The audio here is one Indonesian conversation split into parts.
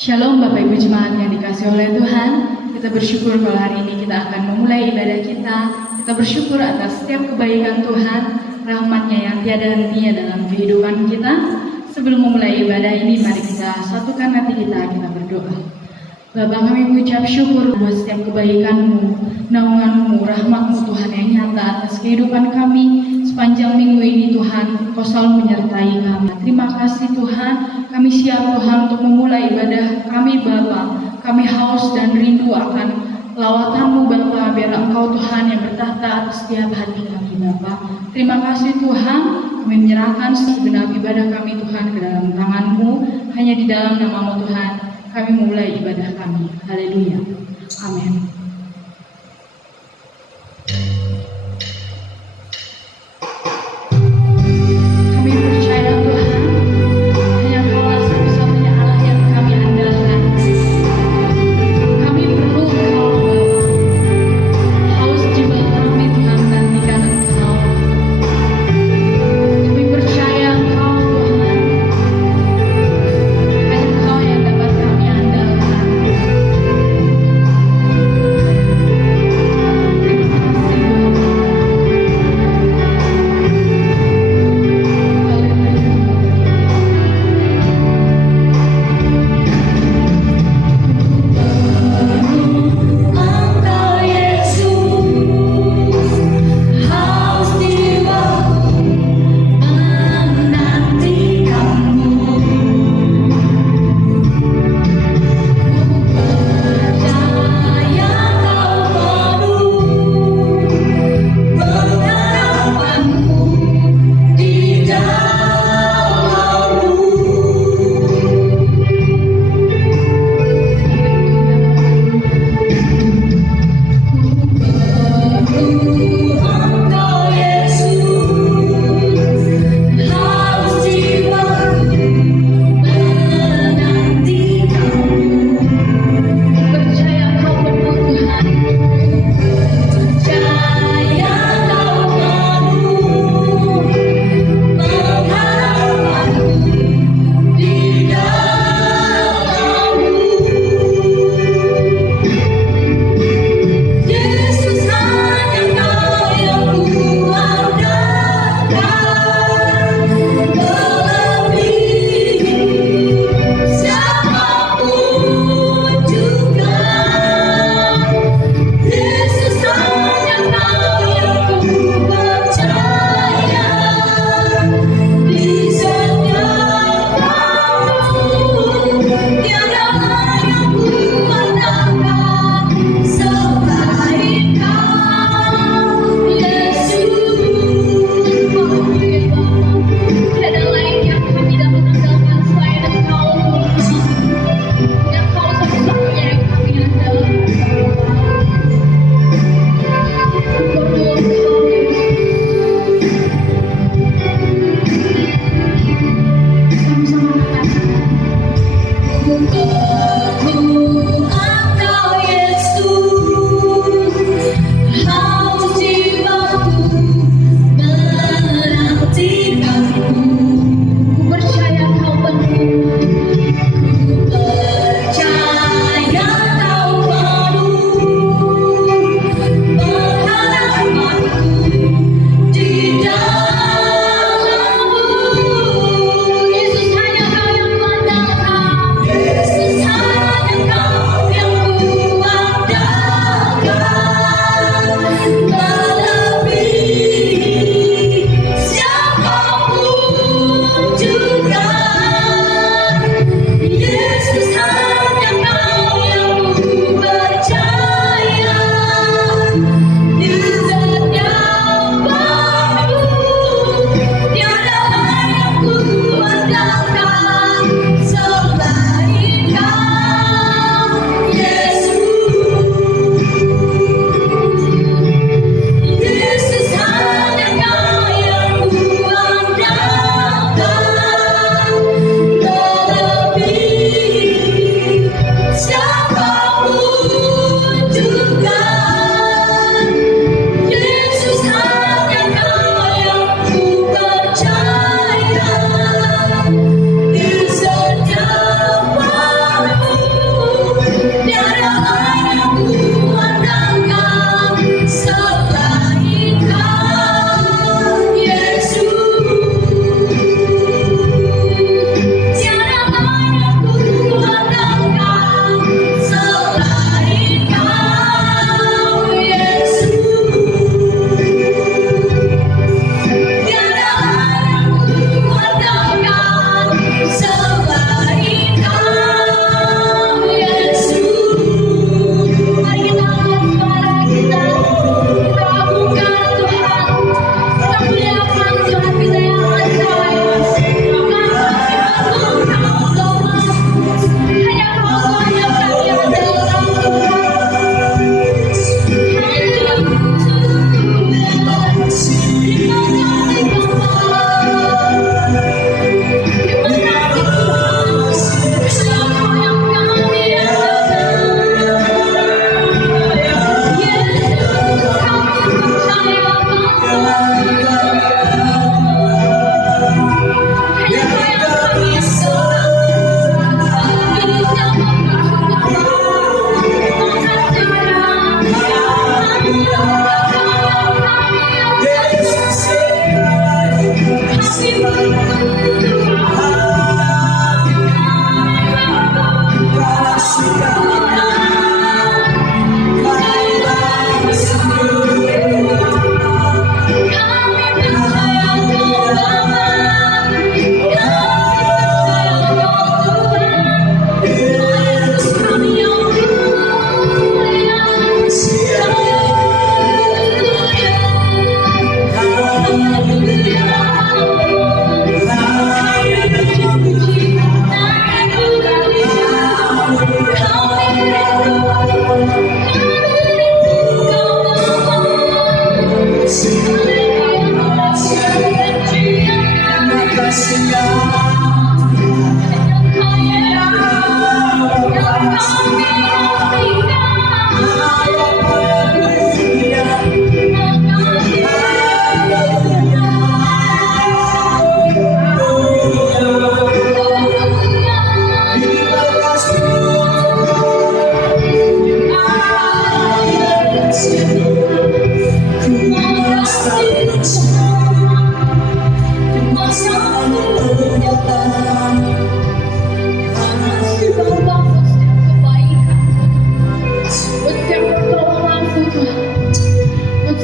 Shalom Bapak Ibu Jemaat yang dikasih oleh Tuhan. Kita bersyukur kalau hari ini kita akan memulai ibadah kita. Kita bersyukur atas setiap kebaikan Tuhan, rahmat-Nya yang tiada hentinya dalam kehidupan kita. Sebelum memulai ibadah ini, mari kita satukan hati kita berdoa. Bapa, kami mengucap syukur buat setiap kebaikan-Mu, naungan-Mu, rahmat-Mu Tuhan yang nyata atas kehidupan kami. Sepanjang minggu ini Tuhan, Kau selalu menyertai kami. Terima kasih Tuhan, kami siap Tuhan untuk memulai ibadah kami Bapa. Kami haus dan rindu akan lawatan-Mu Bapa, biar Engkau Tuhan yang bertahta atas setiap hati kami Bapa. Terima kasih Tuhan, kami menyerahkan segenap ibadah kami Tuhan ke dalam tangan-Mu. Hanya di dalam nama-Mu Tuhan kami mulai ibadah kami. Haleluya. Amin. Terima kasih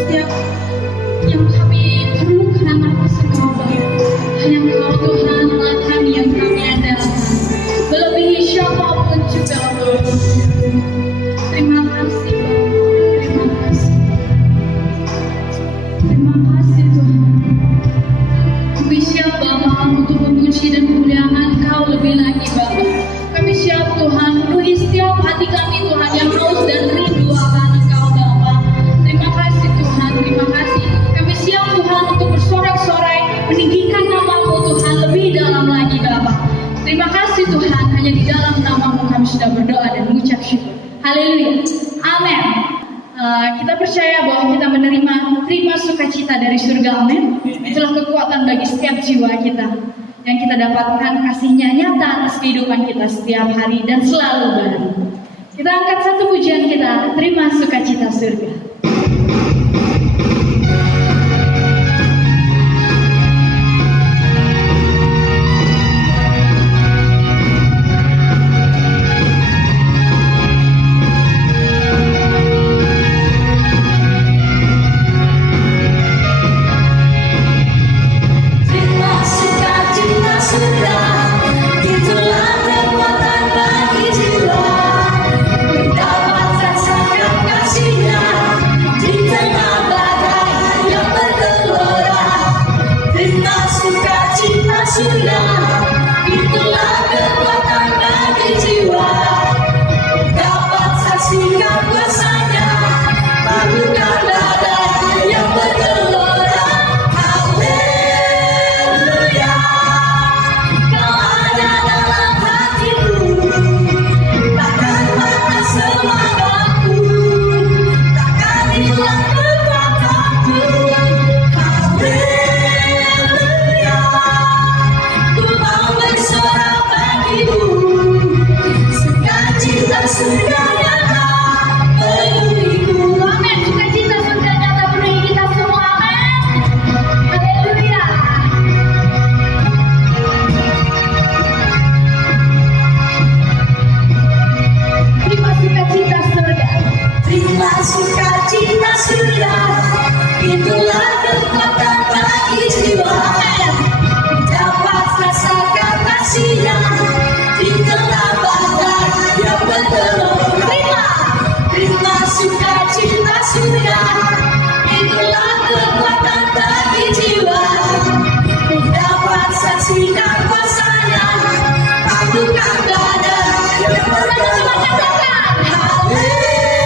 setiap yang kami perlukan atas Engkau Bapa. Hanya Engkau Tuhanlah kami yang kami andalkan, melebihi siapapun juga Bapa. Terima kasih Bapa, terima kasih Tuhan. Kami siap Bapa untuk memuji dan memuliakan Engkau lebih lagi Bapa. Kami siap Tuhan, penuhi setiap hati kami Tuhan yang haus dan rindu akan Engkau Bapa. Terima kasih Tuhan, terima kasih. Kami siap Tuhan untuk bersorak-sorai, meninggikan nama-Mu Tuhan lebih dalam lagi Bapa. Terima kasih Tuhan, hanya di dalam nama-Mu kami sudah berdoa dan mengucap syukur. Haleluya, amin. Kita percaya bahwa kita terima sukacita dari surga, amin. Itulah kekuatan bagi setiap jiwa kita yang kita dapatkan kasih-Nya nyata atas kehidupan kita setiap hari dan selalu baru. Kita angkat satu pujian kita, terima sukacita surga.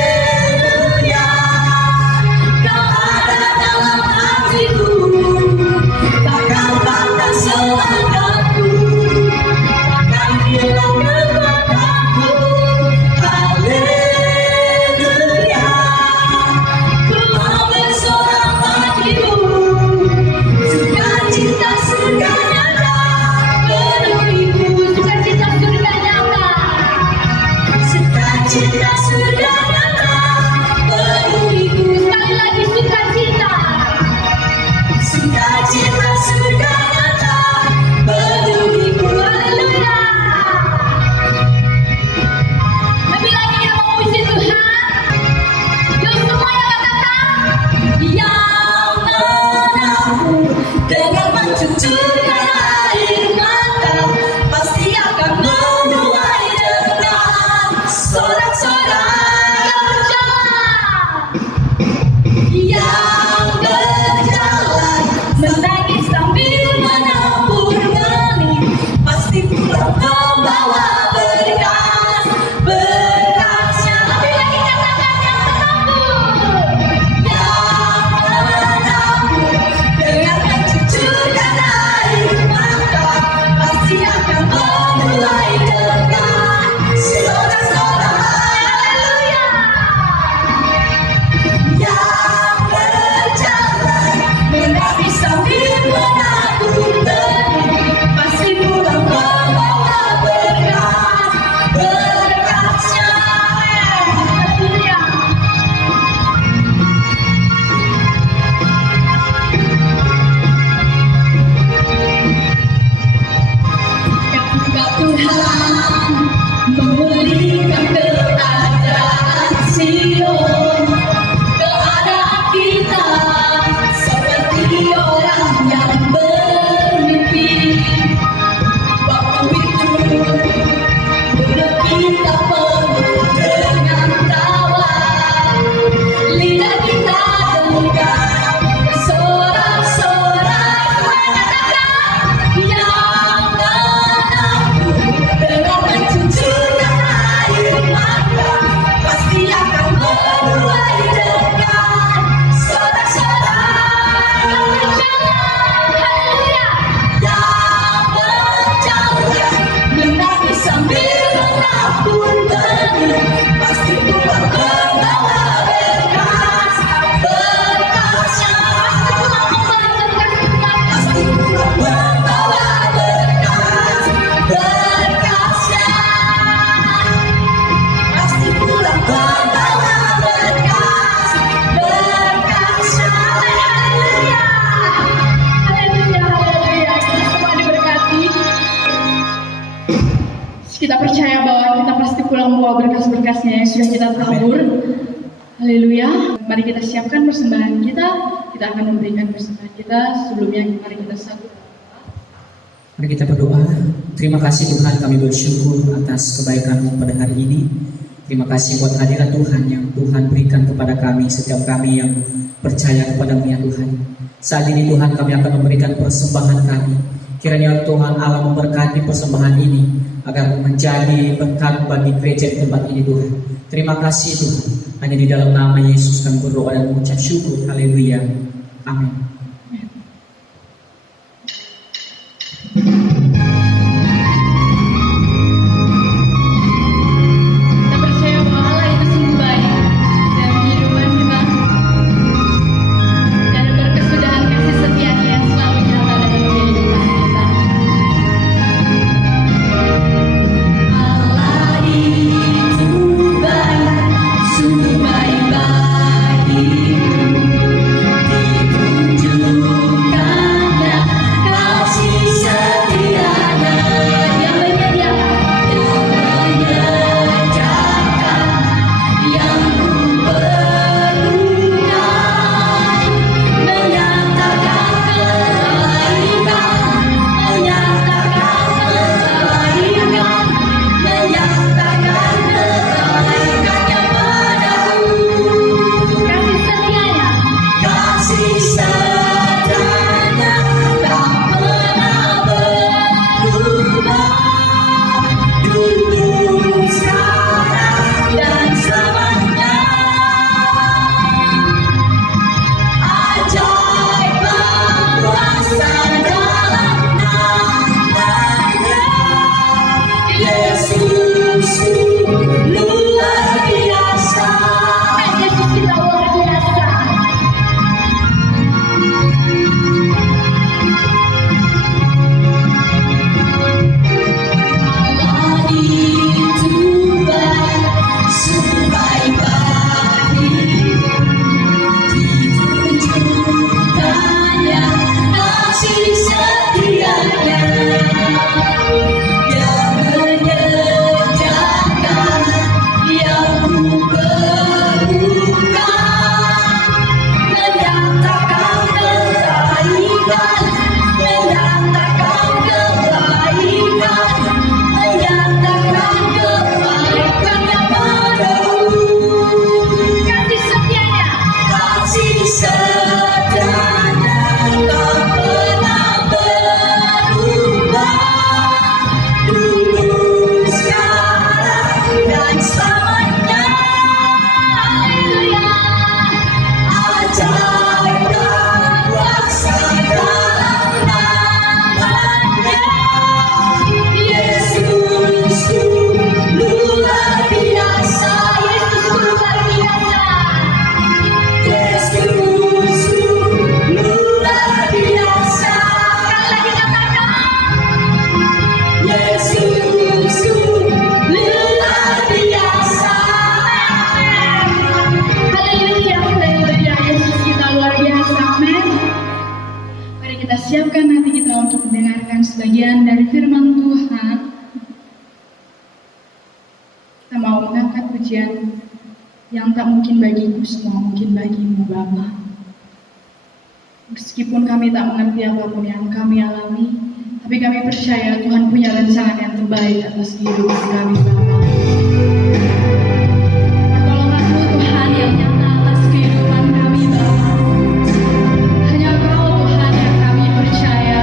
Haleluya, Kau ada dalam membawa berkas-berkasnya yang sudah kita tabur. Haleluya. Mari kita siapkan persembahan kita. Kita akan memberikan persembahan kita. Sebelumnya mari kita satu. Mari kita berdoa. Terima kasih Tuhan, kami bersyukur atas kebaikan-Mu pada hari ini. Terima kasih buat hadirat Tuhan yang Tuhan berikan kepada kami, setiap kami yang percaya kepada-Mu ya Tuhan. Saat ini Tuhan kami akan memberikan persembahan kami. Kiranya Tuhan Allah memberkati persembahan ini agar menjadi berkat bagi gereja di tempat ini Tuhan. Terima kasih Tuhan. Hanya di dalam nama Yesus kami berdoa dan mengucap syukur. Haleluya. Amin. Sebagian dari firman Tuhan, kita mau mengangkat pujian yang tak mungkin bagiku, semua mungkin bagimu Bapa. Meskipun kami tak mengerti apapun yang kami alami, tapi kami percaya Tuhan punya rencana yang terbaik atas kehidupan kami Bapa. Pertolongan-Mu Tuhan yang nyata atas kehidupan kami Bapa. Hanya Kau Tuhan yang kami percaya.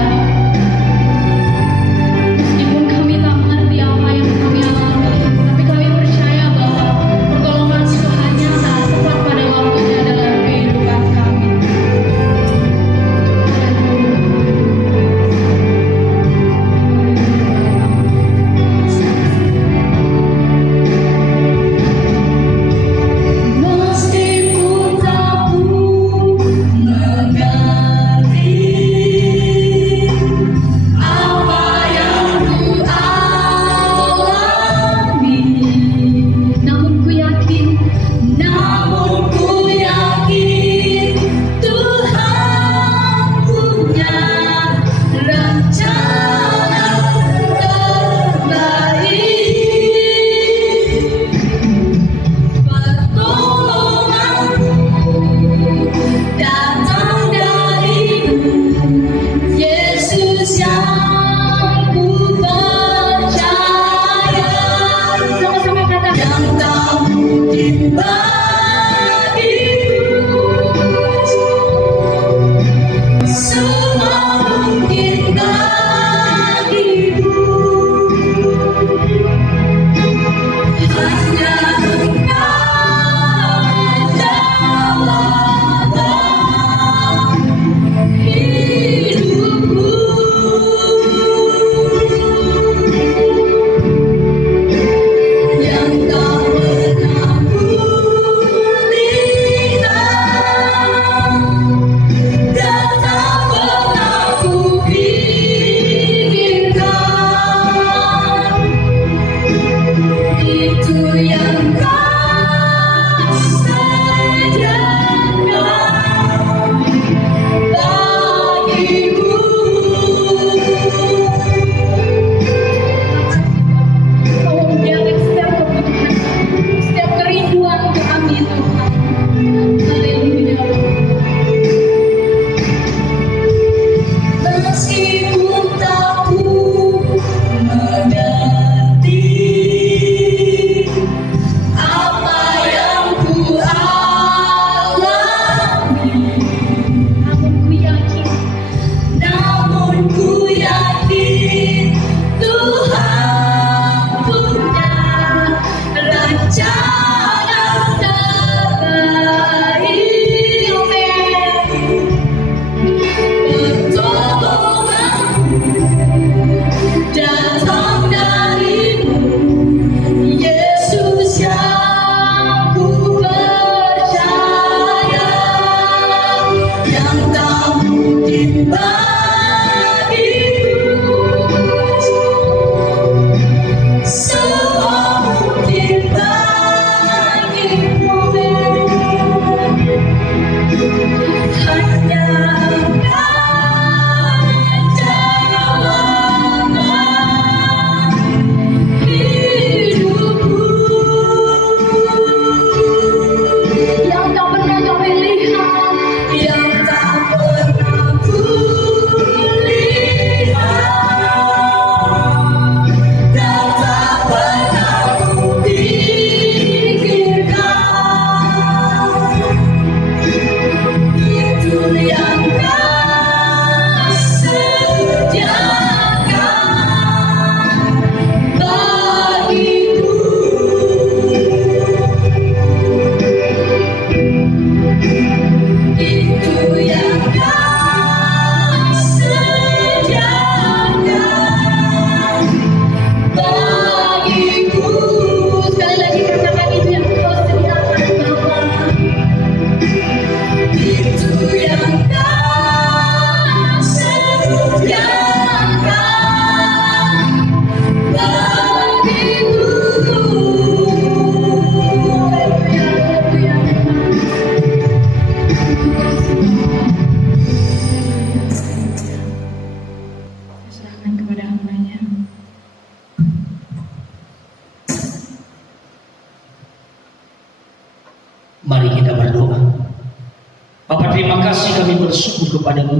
kami bersyukur kepadamu.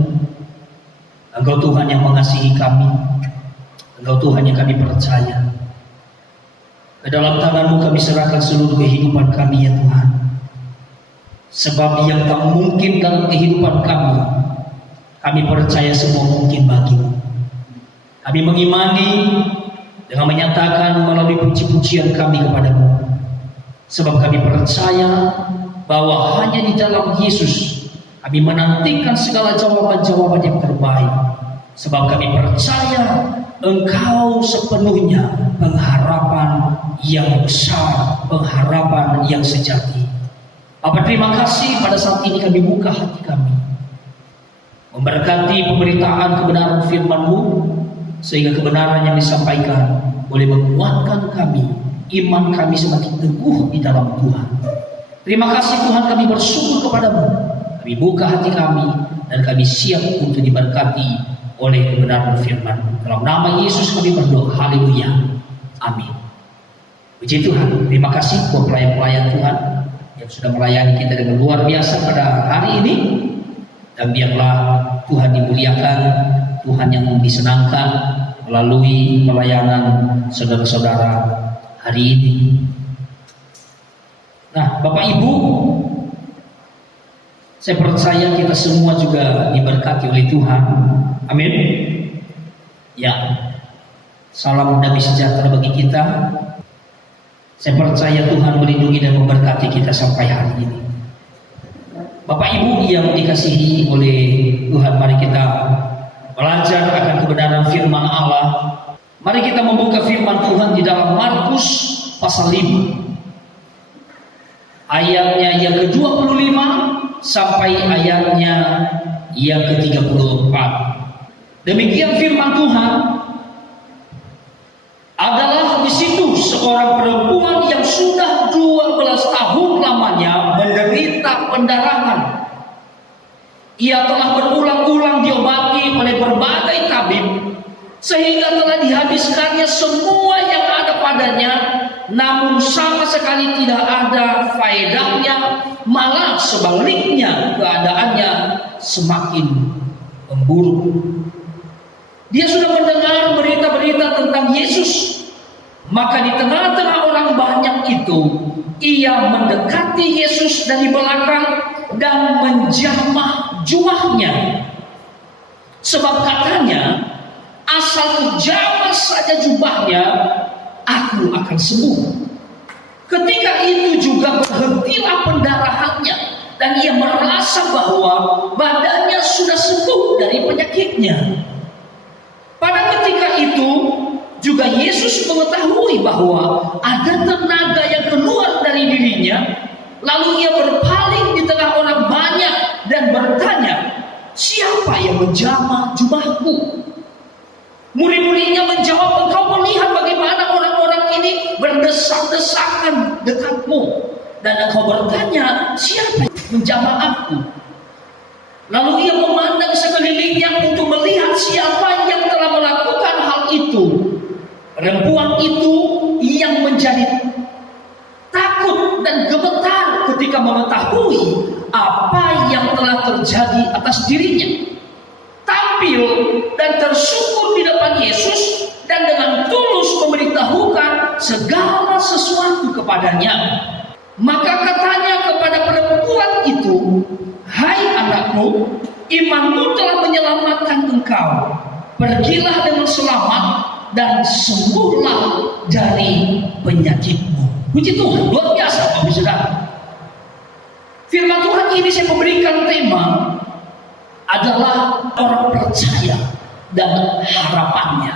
Engkau Tuhan yang mengasihi kami. Engkau Tuhan yang kami percaya. Ke dalam tangan-Mu kami serahkan seluruh kehidupan kami ya Tuhan. Sebab yang tak mungkin dalam kehidupan kami percaya semua mungkin bagi-Mu. Kami mengimani dengan menyatakan melalui puji-pujian kami kepadamu. Sebab kami percaya bahwa hanya di dalam Yesus kami menantikan segala jawaban-jawaban yang terbaik. Sebab kami percaya Engkau sepenuhnya pengharapan yang besar, pengharapan yang sejati. Bapa, terima kasih pada saat ini kami buka hati kami, memberkati pemberitaan kebenaran firman-Mu, sehingga kebenaran yang disampaikan boleh menguatkan kami, iman kami semakin teguh di dalam Tuhan. Terima kasih Tuhan, kami bersyukur kepadamu. Kami buka hati kami dan kami siap untuk diberkati oleh kebenaran firman. Dalam nama Yesus kami berdoa. Haleluya. Amin. Puji Tuhan. Terima kasih buat pelayan-pelayan Tuhan yang sudah melayani kita dengan luar biasa pada hari ini. Dan biarlah Tuhan dimuliakan, Tuhan yang disenangkan melalui pelayanan saudara-saudara hari ini. Nah, Bapak Ibu, saya percaya kita semua juga diberkati oleh Tuhan. Amin. Ya, salam damai sejahtera bagi kita. Saya percaya Tuhan melindungi dan memberkati kita sampai hari ini. Bapak Ibu yang dikasihi oleh Tuhan, mari kita belajar akan kebenaran firman Allah. Mari kita membuka firman Tuhan di dalam Markus pasal 5. Ayatnya yang ke-25 sampai ayatnya yang ke-34. Demikian firman Tuhan. Adalah di situ seorang perempuan yang sudah 12 tahun lamanya menderita pendarahan. Ia telah berulang-ulang diobati oleh berbagai tabib, sehingga telah dihabiskannya semua yang ada padanya, namun sama sekali tidak ada faedahnya, malah sebaliknya keadaannya semakin memburuk. Dia sudah mendengar berita-berita tentang Yesus, maka di tengah-tengah orang banyak itu, ia mendekati Yesus dari belakang dan menjamah jubahnya. Sebab katanya, asal jamah saja jubahnya, aku akan sembuh. Ketika itu juga berhentilah pendarahannya, dan ia merasa bahwa badannya sudah sembuh dari penyakitnya. Pada ketika itu juga Yesus mengetahui bahwa ada tenaga yang keluar dari dirinya. Lalu ia berpaling di tengah orang banyak dan bertanya, siapa yang menjamah jubahku? Murid-muridnya menjawab, engkau melihat bagaimana orang-orang ini berdesak-desakan dekatmu, dan engkau bertanya, siapa yang menjamah aku? Lalu ia memandang sekelilingnya untuk melihat siapa yang telah melakukan hal itu. Perempuan itu yang menjadi takut dan gemetar ketika mengetahui apa yang telah terjadi atas dirinya. Tampil dan tersungkur di depan Yesus dan dengan tulus memberitahukan segala sesuatu kepadanya. Maka katanya kepada perempuan itu, hai anakku, imanmu telah menyelamatkan engkau. Pergilah dengan selamat dan sembuhlah dari penyakitmu. Puji Tuhan, luar biasa Bapak Saudara. Firman Tuhan ini saya memberikan tema adalah orang percaya dan harapannya.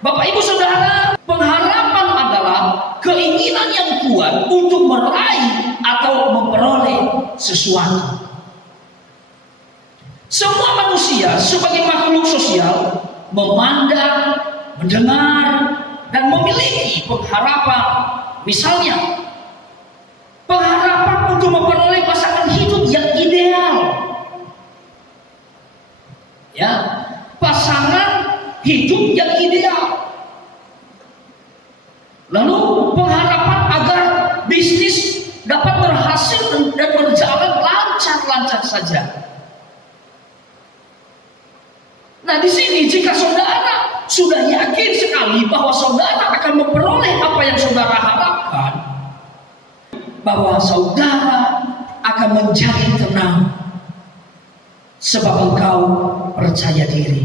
Bapak Ibu Saudara, pengharapan adalah keinginan yang kuat untuk meraih atau memperoleh sesuatu. Semua manusia sebagai makhluk sosial memandang, mendengar, dan memiliki pengharapan. Misalnya, pengharapan untuk memperoleh pasangan hidup yang ideal. Ya, pasangan hidup yang ideal. Lalu pengharapan agar bisnis dapat berhasil dan berjalan lancar. lancar-lancar saja. Nah, di sini jika saudara sudah yakin sekali bahwa saudara akan memperoleh apa yang saudara harapkan, bahwa saudara akan menjadi tenang sebab engkau percaya diri.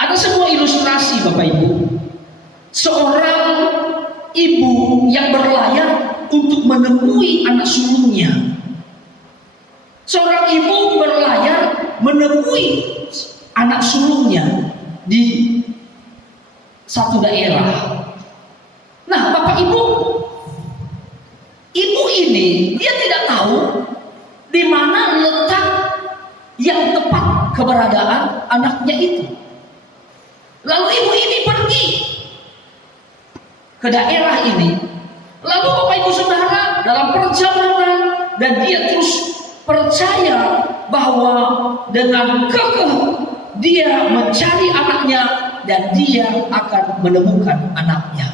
Ada sebuah ilustrasi Bapak Ibu. Seorang ibu yang berlayar untuk menemui anak sulungnya. Seorang ibu berlayar menemui anak sulungnya di satu daerah. Nah, Bapak Ibu, ibu ini dia tidak tahu di mana letak yang tepat keberadaan anaknya itu. Lalu ibu ini pergi ke daerah ini. Lalu Bapak Ibu Saudara dalam perjalanan, dan dia terus percaya bahwa dengan kekeh dia mencari anaknya dan dia akan menemukan anaknya.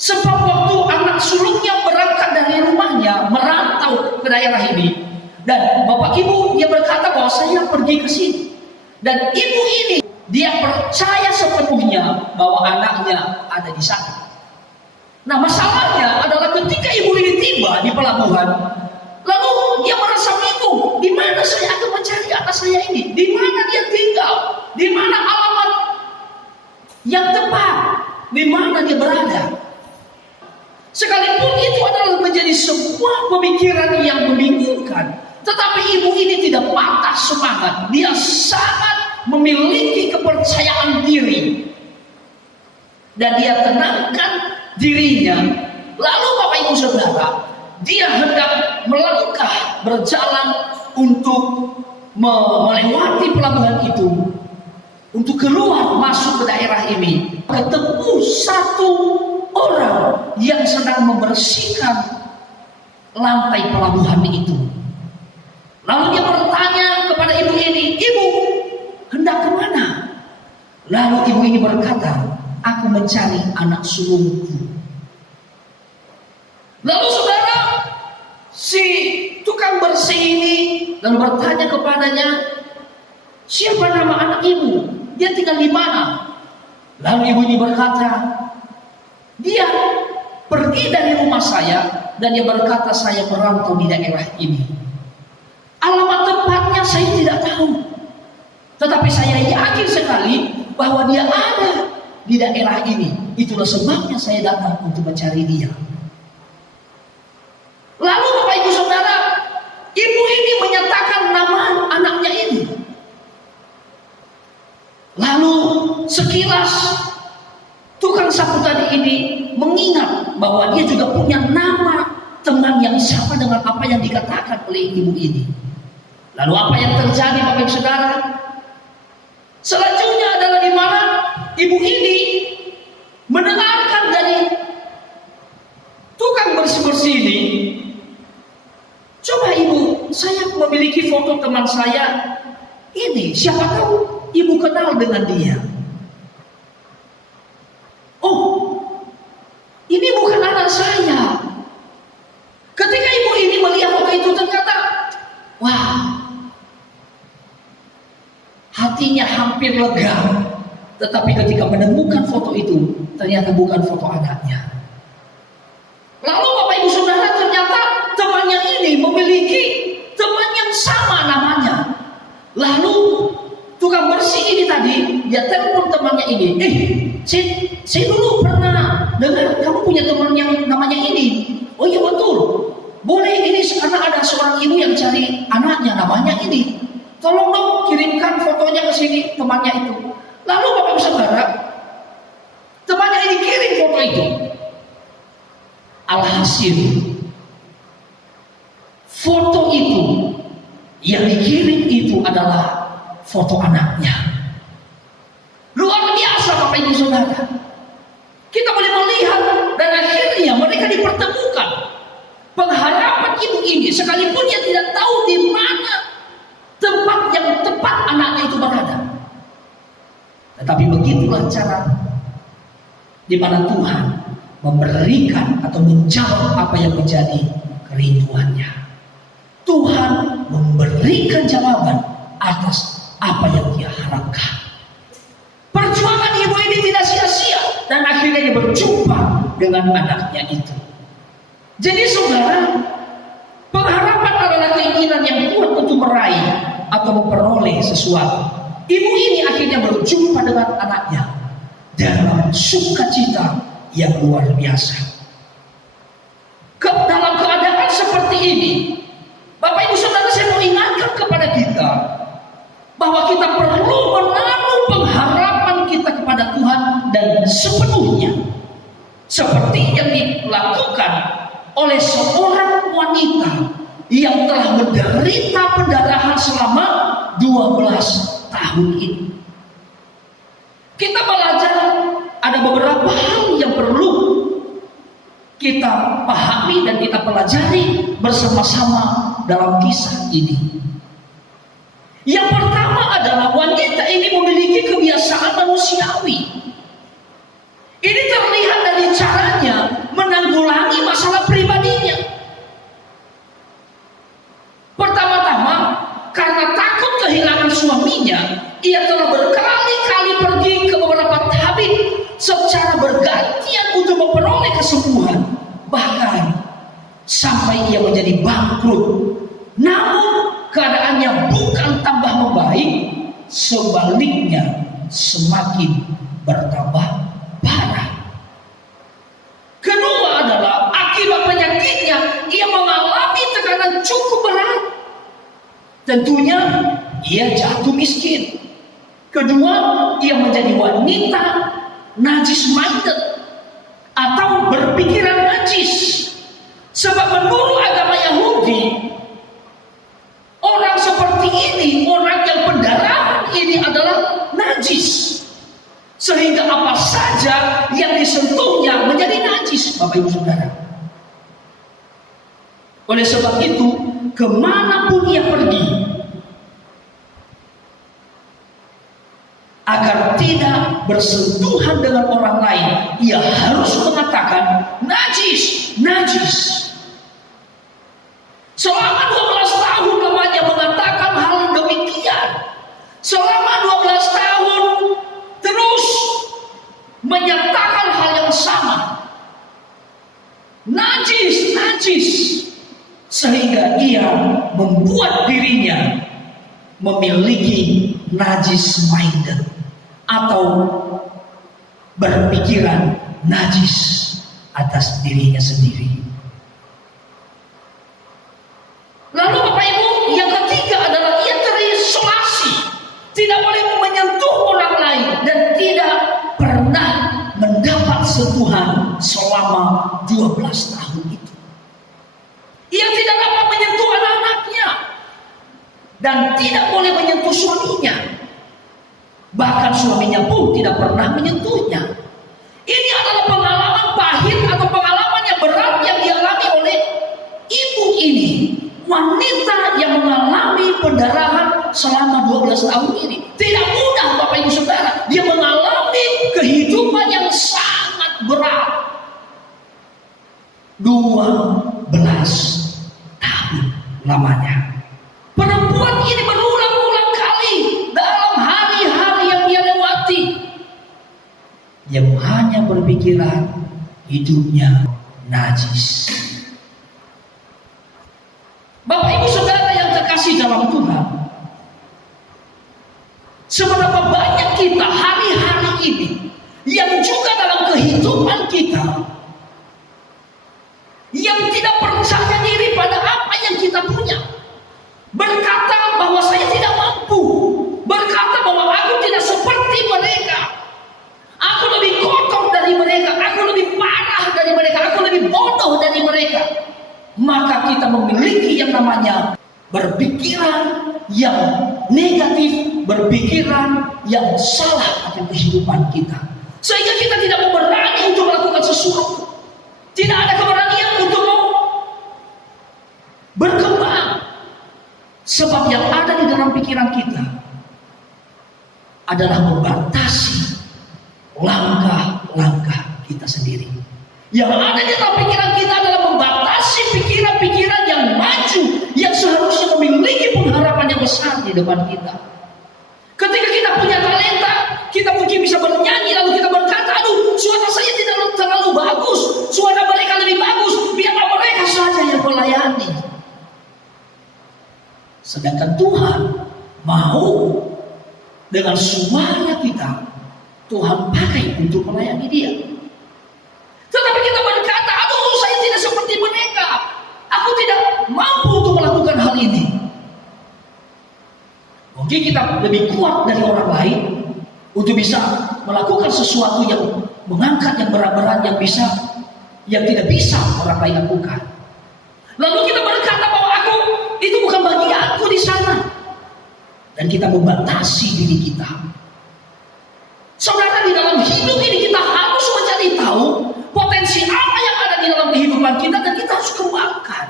Sebab waktu anak sulungnya berangkat dari rumahnya merantau ke daerah ini, dan Bapak Ibu dia berkata bahwa saya pergi ke sini, dan ibu ini dia percaya sepenuhnya bahwa anaknya ada di sana. Nah, masalahnya adalah ketika ibu ini tiba di pelabuhan, lalu dia merasa bingung, di mana saya akan mencari anak saya ini, di mana dia tinggal, di mana alamat yang tepat, di mana dia berada. Sekalipun itu adalah menjadi sebuah pemikiran yang membingungkan, tetapi ibu ini tidak patah semangat. Dia sangat memiliki kepercayaan diri, dan dia tenangkan dirinya. Lalu Bapak Ibu Saudara, dia hendak melangkah berjalan untuk melewati pelabuhan itu, untuk keluar masuk ke daerah ini. Ketemu satu orang yang sedang membersihkan lantai pelabuhan itu. Lalu dia bertanya kepada ibu ini, "Ibu, hendak kemana?" Lalu ibu ini berkata, "Aku mencari anak sulungku." Lalu saudara, si tukang bersih ini lalu bertanya kepadanya, "Siapa nama anak ibu? Dia tinggal di mana?" Lalu ibu ini berkata, "Dia pergi dari rumah saya dan dia berkata saya merantau di daerah ini. Alamat tepatnya saya tidak tahu, tetapi saya yakin sekali bahwa dia ada di daerah ini. Itulah sebabnya saya datang untuk mencari dia." Lalu Bapak Ibu Saudara, ibu ini menyatakan nama anaknya ini. Lalu sekilas tukang sapu tadi ini mengingat bahwa dia juga punya nama teman yang sama dengan apa yang dikatakan oleh ibu ini. Lalu apa yang terjadi Bapak Ibu Saudara? Selanjutnya adalah di mana ibu ini mendengarkan dari tukang bersih-bersih ini, "Coba ibu, saya memiliki foto teman saya ini, siapa tahu ibu kenal dengan dia." "Oh, ini bukan anak saya." Ketika ibu ini melihat foto itu, ternyata wah, hatinya hampir lega. Tetapi ketika menemukan foto itu, ternyata bukan foto anaknya. Lalu Bapak Ibu Saudara, ternyata temannya ini memiliki teman yang sama namanya. Lalu tukang bersih ini tadi, dia telepon temannya ini, saya dulu pernah dengar kamu punya teman yang namanya ini." "Oh iya betul, boleh, ini karena ada seorang ibu yang cari anaknya namanya ini. Tolong dong kirimkan fotonya ke sini temannya itu." Lalu Bapak Ibu Saudara, temannya ini kirim foto itu. Alhasil foto itu yang dikirim itu adalah foto anaknya. Luar biasa Bapak Ibu Saudara. Kita boleh melihat, dan akhirnya mereka dipertemukan. Pengharapan ibu ini, sekalipun dia tidak tahu di mana tempat yang tepat anaknya itu berada, tetapi begitulah cara di mana Tuhan memberikan atau menjawab apa yang menjadi kerinduannya. Tuhan memberikan jawaban atas apa yang dia harapkan. Perjuangan ibu ini tidak sia-sia dan akhirnya dia berjumpa dengan anaknya itu. Jadi saudara, pengharapan adalah keinginan yang kuat untuk meraih atau memperoleh sesuatu. Ibu ini akhirnya berjumpa dengan anaknya dalam sukacita yang luar biasa. Dalam keadaan seperti ini, Bapak Ibu Saudara, saya mau ingatkan kepada kita bahwa kita perlu menaruh pengharapan kita kepada Tuhan dan sepenuhnya seperti yang dilakukan oleh seorang wanita yang telah menderita pendarahan selama 12 tahun ini. Kita belajar ada beberapa hal yang perlu kita pahami dan kita pelajari bersama-sama dalam kisah ini. Yang pertama adalah wanita ini memiliki kebiasaan manusiawi. Ini terlihat dari caranya menanggulangi masalah pribadinya. Pertama-tama, karena takut kehilangan suaminya, ia telah berkali-kali pergi ke beberapa tabib secara bergantian untuk memperoleh kesembuhan, bahkan sampai ia menjadi bangkrut. Namun keadaannya bukan tambah membaik, sebaliknya semakin bertambah parah. Kedua adalah akibat penyakitnya ia mengalami tekanan cukup berat. Tentunya ia jatuh miskin. Kedua, ia menjadi wanita najis minded atau berpikiran najis. Sebab menurut agama Yahudi, orang seperti ini, orang yang pendarahan ini adalah najis. Sehingga apa saja yang disentuhnya menjadi najis, Bapak Ibu Saudara. Oleh sebab itu, kemanapun ia pergi, agar tidak bersentuhan dengan orang lain, ia harus mengatakan najis, najis. Selama 12 tahun lamanya mengatakan hal demikian. Selama 12 tahun terus menyatakan hal yang sama. Najis, najis. Sehingga ia membuat dirinya memiliki najis minded atau berpikiran najis atas dirinya sendiri. Lalu Bapak Ibu, yang ketiga adalah ia terisolasi, tidak boleh menyentuh orang lain dan tidak pernah mendapat sentuhan selama 12 tahun itu. Ia tidak dapat menyentuh anak-anaknya dan tidak boleh menyentuh suaminya. Bahkan suaminya pun tidak pernah menyentuhnya. Ini adalah pengalaman pahit atau pengalaman yang berat yang dialami oleh ibu ini. Wanita yang mengalami pendarahan selama 12 tahun ini. Tidak mudah Bapak Ibu Saudara. Dia mengalami kehidupan yang sangat berat. 12 tahun lamanya. Perempuan ini berulang-ulang kali dalam hari-hari yang dia lewati, yang hanya berpikiran hidupnya najis. Bapak Ibu Saudara yang terkasih dalam Tuhan, seberapa banyak kita hari-hari ini yang juga dalam kehidupan kita yang tidak percaya diri pada apa yang kita punya, berkata bahwa saya tidak mampu, berkata bahwa aku tidak seperti mereka, aku lebih kotor dari mereka, aku lebih parah dari mereka, aku lebih bodoh dari mereka. Maka kita memiliki yang namanya berpikiran yang negatif, berpikiran yang salah akan kehidupan kita, sehingga kita tidak mau berani untuk melakukan sesuatu, tidak ada keberanian untuk mau berkembang. Sebab yang ada di dalam pikiran kita adalah membatasi langkah-langkah kita sendiri. Yang ada di dalam pikiran kita adalah membatasi masih pikiran-pikiran yang maju, yang seharusnya memiliki pengharapan yang besar di depan kita. Ketika kita punya talenta, kita mungkin bisa bernyanyi, lalu kita berkata, aduh, suara saya tidak terlalu bagus, suara mereka lebih bagus, biarlah mereka saja yang melayani. Sedangkan Tuhan mau dengan suara kita, Tuhan pakai untuk melayani Dia. Tetapi kita berkata, aduh, saya tidak seperti mereka, aku tidak mampu untuk melakukan hal ini. Mungkin kita lebih kuat dari orang lain untuk bisa melakukan sesuatu yang mengangkat yang berat-berat yang tidak bisa orang lain lakukan. Lalu kita berkata bahwa itu bukan bagianku di sana, dan kita membatasi diri kita. Saudara, di dalam hidup ini kita harus mencari tahu potensi apa yang ada di dalam kehidupan kita, dan kita harus kembangkan.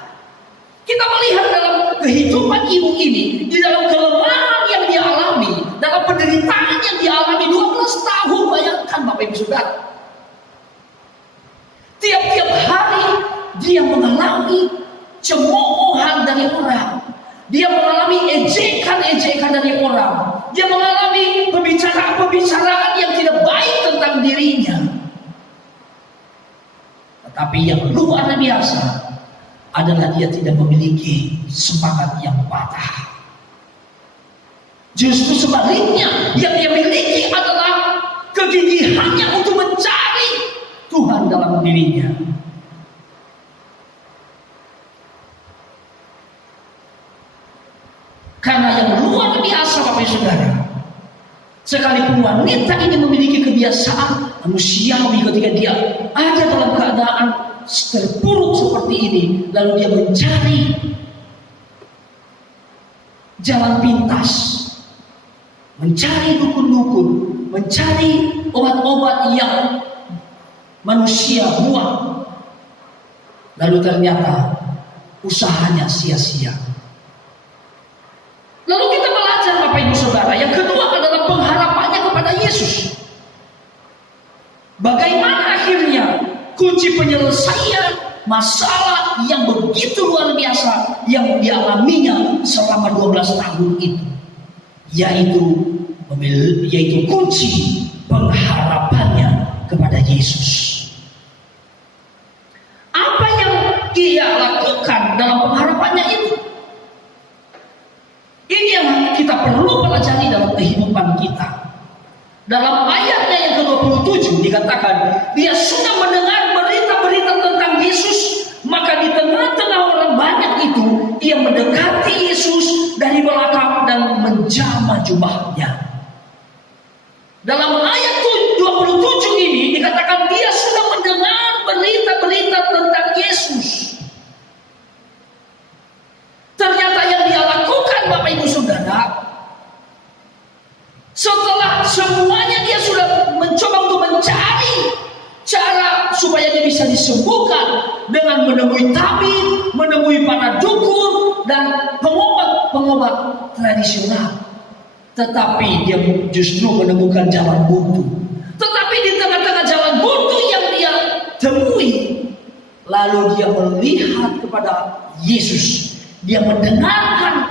Kita melihat dalam kehidupan ibu ini, di dalam kelemahan yang dia alami, dalam penderitaan yang dia alami 12 tahun. Bayangkan Bapak Ibu Saudara, tiap-tiap hari dia mengalami cemoohan dari orang, dia mengalami ejekan-ejekan dari orang, dia mengalami pembicaraan-pembicaraan yang tidak baik tentang dirinya. Tetapi yang luar biasa adalah dia tidak memiliki semangat yang patah. Justru sebaliknya, yang dia miliki adalah kegigihannya untuk mencari Tuhan dalam dirinya. Karena yang luar biasa Bapak Ibu Saudara, sekalipun wanita ini memiliki kebiasaan manusiawi, ketika dia ada dalam keadaan terpuruk seperti ini, lalu dia mencari jalan pintas, mencari dukun-dukun, mencari obat-obat yang manusia buat, lalu ternyata usahanya sia-sia. Lalu kita belajar Bapak Ibu Saudara, yang kedua adalah pengharapannya kepada Yesus. Bagaimana akhirnya kunci penyelesaian masalah yang begitu luar biasa yang dialaminya selama 12 tahun itu, yaitu kunci pengharapannya kepada Yesus. Apa yang dia lakukan dalam pengharapannya itu? Ini yang kita perlu pelajari dalam kehidupan kita. Dalam ayatnya yang ke-27 dikatakan, dia sudah mendengar berita-berita tentang Yesus, maka di tengah-tengah orang banyak itu, ia mendekati Yesus dari belakang dan menjamah jubahnya. Dalam ayat 27 ini dikatakan dia sudah mendengar berita-berita tentang Yesus. Ternyata yang dia lakukan Bapak Ibu Saudara, setelah semuanya dia sudah mencoba untuk mencari cara supaya dia bisa disembuhkan dengan menemui tabib, menemui para dukun dan pengobat tradisional. Tetapi dia justru menemukan jalan buntu. Tetapi di tengah-tengah jalan buntu yang dia temui, lalu dia melihat kepada Yesus. Dia mendengarkan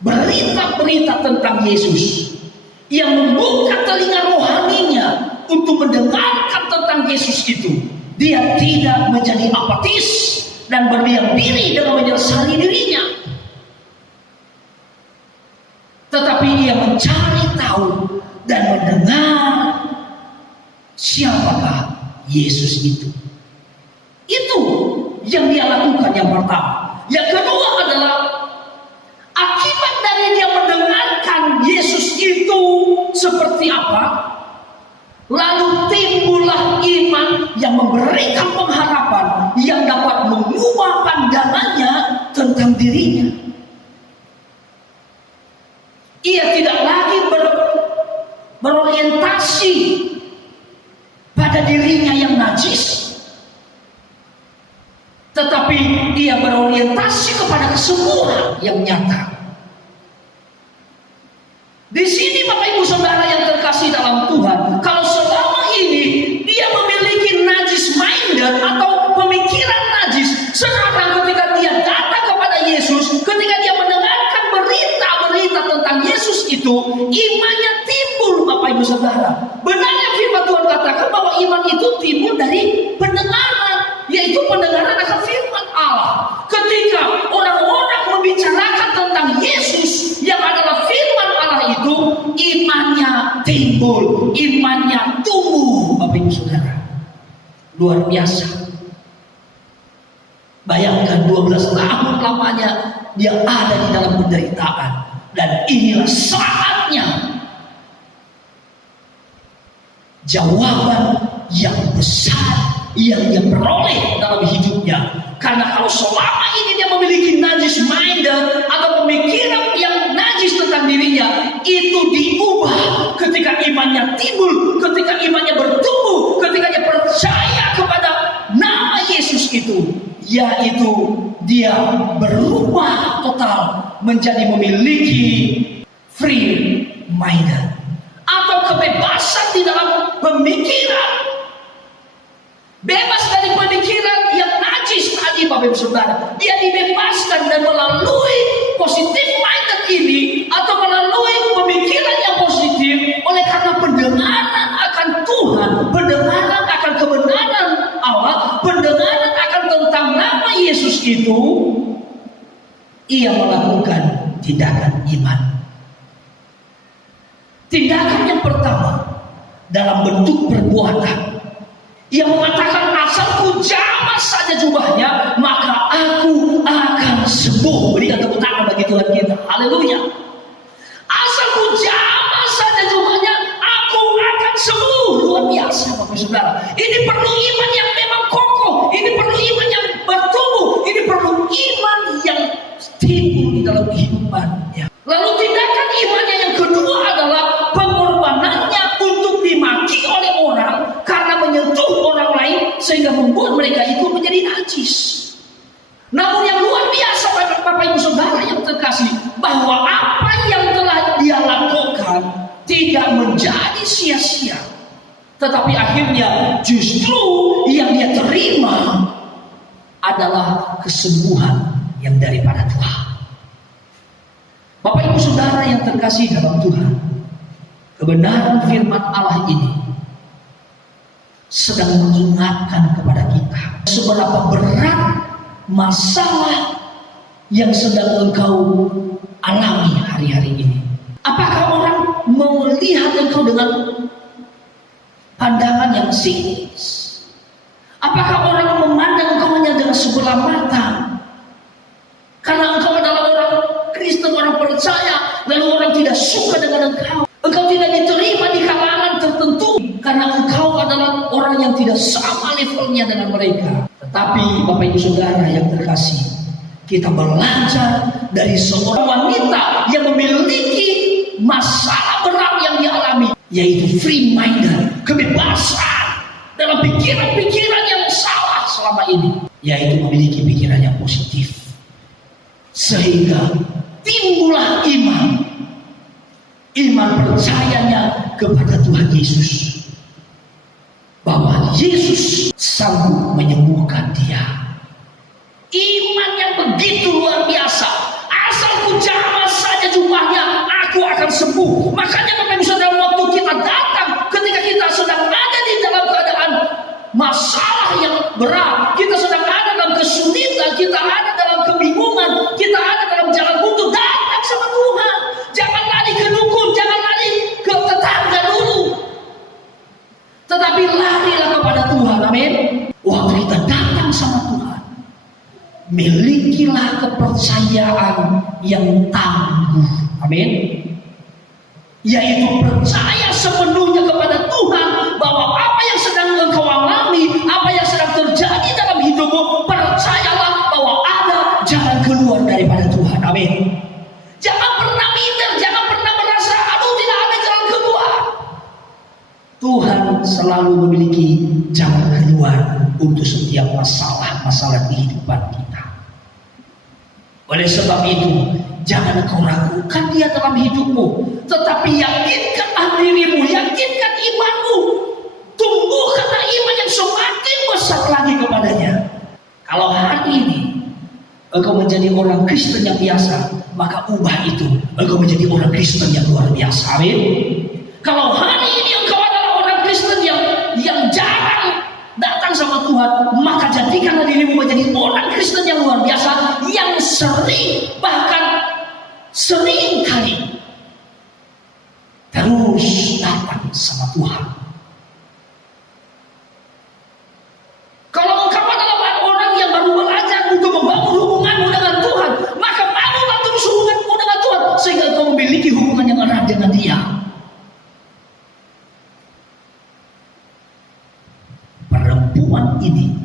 berita-berita tentang Yesus. Ia membuka telinga rohaninya untuk mendengarkan tentang Yesus itu. Dia tidak menjadi apatis dan berdiam diri dengan menyesali dirinya, tetapi ia mencari tahu dan mendengar siapakah Yesus itu. Itu yang dia lakukan yang pertama. Yang kedua adalah akibat dari dia mendengarkan Yesus itu seperti apa, lalu timbullah iman yang memberikan pengharapan yang dapat mengubah pandangannya tentang dirinya. Ia tidak lagi berorientasi pada dirinya yang najis, tetapi dia berorientasi kepada kesembuhan yang nyata. Di sini Bapak Ibu Saudara yang terkasih dalam Tuhan, kalau selama ini dia memiliki najis minded atau pemikiran najis, itu imannya timbul, Bapak Ibu Saudara. Benarnya firman Tuhan katakan bahwa iman itu timbul dari pendengaran, yaitu pendengaran akan firman Allah. Ketika orang-orang membicarakan tentang Yesus yang adalah firman Allah itu, imannya timbul, imannya tumbuh, Bapak Ibu Saudara. Luar biasa. Bayangkan 12 tahun lamanya dia ada di dalam penderitaan, dan inilah saatnya jawaban yang besar yang dia peroleh dalam hidupnya. Karena kalau selama ini dia memiliki najis minded atau pemikiran yang najis tentang dirinya, itu diubah ketika imannya timbul, ketika imannya bertumbuh, ketika dia percaya kepada nama Yesus itu, yaitu dia berubah total menjadi memiliki free minded atau kebebasan di dalam pemikiran, bebas dari pemikiran yang najis tadi, Bapak Ibu Saudara. Dia dibebaskan, dan melalui positive minded ini atau melalui pemikiran yang positif, oleh karena pendengaran akan Tuhan, pendengaran akan kebenaran Allah, pendengaran akan tentang nama Yesus itu, ia melakukan tindakan iman. Tindakan yang pertama dalam bentuk perbuatan, ia mengatakan, asalku jamah saja jubahnya, maka aku akan sembuh. Berikan tepuk tangan bagi Tuhan kita. Haleluya. Asalku jamah saja jubahnya, aku akan sembuh. Luar biasa, Bapak Saudara. Ini perlu iman yang memang kokoh. Ini perlu iman yang bertumbuh. Ini perlu iman yang timbul di dalam kehidupannya. Lalu tindakan imannya yang kedua adalah pengorbanannya untuk dimaki oleh orang karena menyentuh orang lain sehingga membuat mereka itu menjadi najis. Namun yang luar biasa, Bapak Ibu Saudara yang terkasih, bahwa apa yang telah dia lakukan tidak menjadi sia-sia, tetapi akhirnya justru yang dia terima adalah kesembuhan yang daripada Tuhan. Bapak Ibu Saudara yang terkasih dalam Tuhan, kebenaran firman Allah ini sedang mengingatkan kepada kita seberapa berat masalah yang sedang engkau alami hari-hari ini. Apakah orang melihat engkau dengan pandangan yang sinis? Apakah orang memandang engkau hanya dengan sebelah mata? Karena engkau adalah orang Kristen, orang percaya, lalu orang tidak suka dengan engkau. Engkau tidak diterima di kalangan tertentu karena engkau adalah orang yang tidak sama levelnya dengan mereka. Tetapi Bapak Ibu Saudara yang terkasih, kita belajar dari seorang wanita yang memiliki masalah berat yang dialami, yaitu free minded, kebebasan dalam pikiran-pikiran yang salah selama ini, yaitu memiliki pikiran yang positif, sehingga timbullah iman percayanya kepada Tuhan Yesus, bahwa Yesus sanggup menyembuhkan dia. Iman yang begitu luar biasa. Asalku jamah saja jubahnya, aku akan sembuh. Makanya Bapak Ibu Saudara, waktu kita datang, ketika kita sedang ada di dalam keadaan masalah yang berat, kita sedang ada dalam kesulitan, kita ada dalam kebingungan, kita ada dalam jalan buntu, datang sama Tuhan. Jangan lari ke dukun, jangan lari ke tetangga dulu, tetapi larilah kepada Tuhan. Amin. Waktu kita datang sama Tuhan, milikilah kepercayaan yang tangguh. Amin. Yaitu percaya sepenuhnya kepada Tuhan bahwa apa yang sedang engkau alami, apa yang sedang terjadi dalam hidupmu, percayalah bahwa ada jalan keluar daripada Tuhan. Amin. Jangan pernah minder, jangan pernah merasa aduh tidak ada jalan keluar. Tuhan selalu memiliki jalan keluar untuk setiap masalah kehidupan kita. Oleh sebab itu, jangan engkau ragukan dia dalam hidupmu, tetapi yakinkanlah dirimu, yakinkan imanmu, tumbuhkanlah iman yang semakin besar lagi kepadanya. Kalau hari ini engkau menjadi orang Kristen yang biasa, maka ubah itu, engkau menjadi orang Kristen yang luar biasa. Amin. Kalau hari ini engkau adalah orang Kristen yang jarang datang sama Tuhan, maka jadikanlah dirimu menjadi orang Kristen yang luar biasa, yang sering, bahkan sering kali terus datang sama Tuhan. Kalau engkau adalah orang yang baru belajar untuk membangun hubunganmu dengan Tuhan, maka bangunlah terus hubunganmu dengan Tuhan sehingga engkau memiliki hubungan yang erat dengan Dia. Perempuan ini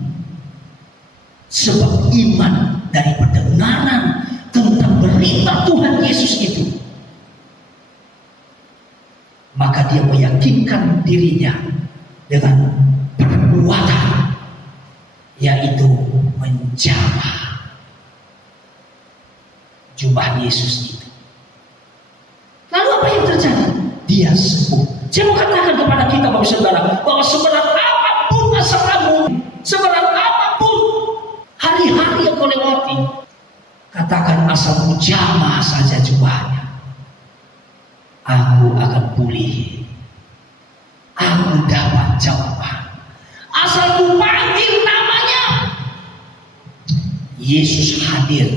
sebab iman dari pendengaran tentang berita Tuhan Yesus itu, maka dia meyakinkan dirinya dengan perbuatan, yaitu menjamah jubah Yesus itu. Lalu apa yang terjadi? Dia sembuh. Saya mau katakan kepada kita Bapak Saudara, bahwa seberat apapun masalahmu, seberat apapun hari-hari yang kau lewati, katakan asalmu jamah saja jubahnya, aku akan pulih, aku dapat jawaban. Asal ku panggil namanya, Yesus hadir.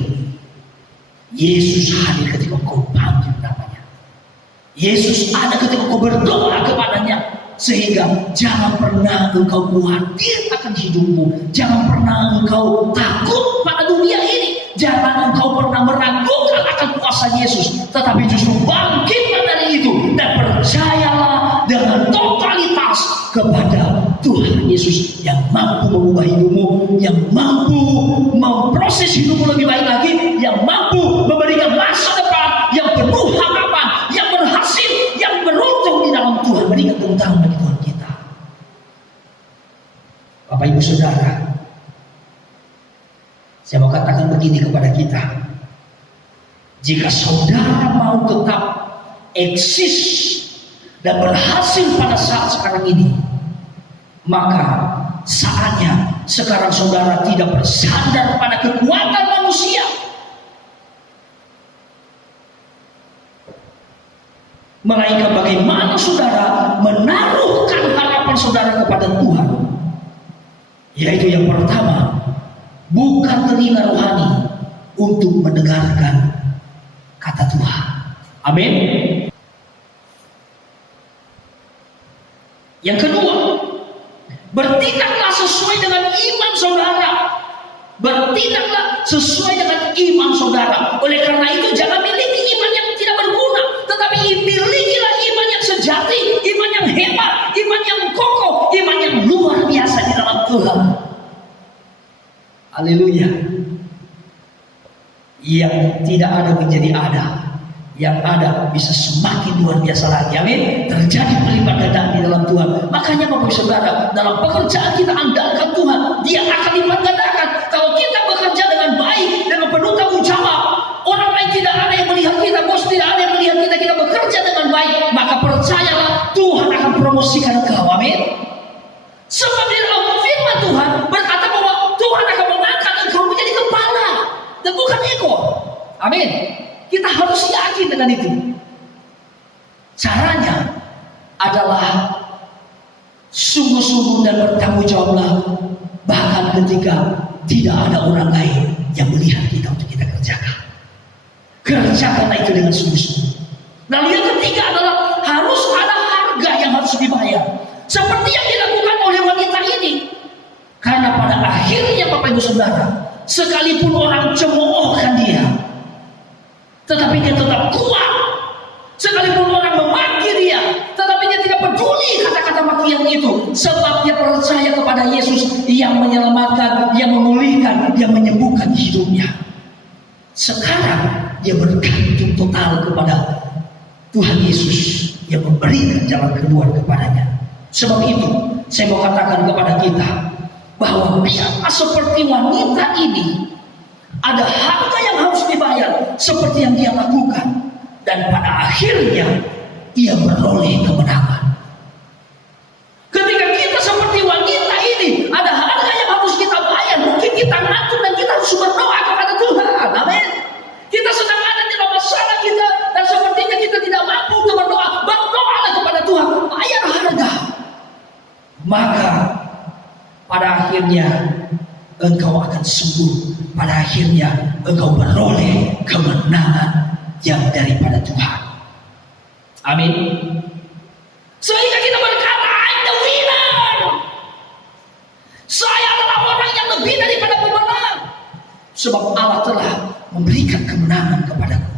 Yesus hadir ketika kau panggil namanya. Yesus ada ketika kau berdoa kepadanya. Sehingga jangan pernah engkau khawatir akan hidupmu. Jangan pernah engkau takut pada dunia ini. Jangan engkau pernah meragukan akan kuasa Yesus. Tetapi justru bangkitlah dari itu dan percayalah dengan totalitas kepada Tuhan Yesus yang mampu mengubah hidupmu, yang mampu memproses hidupmu lebih baik lagi, yang mampu memberikan masa depan yang penuh harapan, yang berhasil, yang beruntung di dalam Tuhan. Berikan tepuk tangan bagi Tuhan kita. Bapak Ibu Saudara, saya mau katakan begini kepada kita. Jika saudara mau tetap eksis dan berhasil pada saat sekarang ini, maka saatnya sekarang saudara tidak bersandar pada kekuatan manusia, melainkan bagaimana saudara menaruhkan harapan saudara kepada Tuhan. Yaitu yang pertama, bukan telinga rohani untuk mendengarkan kata Tuhan. Amin. Yang kedua, bertindaklah sesuai dengan iman saudara. Bertindaklah sesuai dengan iman saudara. Oleh karena itu jangan miliki iman yang tidak berguna, tetapi milikilah iman yang sejati, iman yang hebat, iman yang kokoh, iman yang luar biasa di dalam Tuhan. Haleluya. Yang tidak ada menjadi ada, yang ada bisa semakin luar biasa lagi. Amin. Terjadi pelipat ganda di dalam Tuhan. Makanya Bapak Saudara, dalam pekerjaan kita andalkan Tuhan, Dia akan lipat gandakan. Kalau kita bekerja dengan baik, dengan penuh tanggung jawab, orang lain tidak ada yang melihat kita, bos tidak ada yang melihat kita, kita bekerja dengan baik, maka percayalah Tuhan akan promosikan engkau. Amin. Sebab di dalam firman Tuhan berkata bahwa Tuhan akan mengangkat engkau menjadi kepala dan bukan ekor. Amin. Kita harus yakin dengan itu. Caranya adalah sungguh-sungguh dan bertanggung jawablah, bahkan ketika tidak ada orang lain yang melihat kita untuk kita kerjakan. Kerjakanlah itu dengan sungguh-sungguh. Lalu yang ketiga adalah harus ada harga yang harus dibayar, seperti yang dilakukan oleh wanita ini. Karena pada akhirnya Bapak Ibu Saudara, sekalipun orang cemoohkan dia, tetapi dia tetap kuat. Sekalipun orang memaki dia, tetapi dia tidak peduli kata-kata makian itu, sebab dia percaya kepada Yesus yang menyelamatkan, yang memulihkan, yang menyembuhkan hidupnya. Sekarang dia bergantung total kepada Tuhan Yesus yang memberikan jalan keluar kepadanya. Sebab itu saya mau katakan kepada kita bahwa biarlah seperti wanita ini, ada harga yang harus dibayar seperti yang dia lakukan, dan pada akhirnya ia beroleh kemenangan. Ketika kita seperti wanita ini, ada harga yang harus kita bayar. Mungkin kita ngantuk dan kita harus berdoa kepada Tuhan. maka pada akhirnya engkau akan sembuh. Pada akhirnya engkau beroleh kemenangan yang daripada Tuhan. Amin. Sehingga kita berkata, I'm the winner. Saya adalah orang yang lebih daripada pemenang. Sebab Allah telah memberikan kemenangan kepadaku.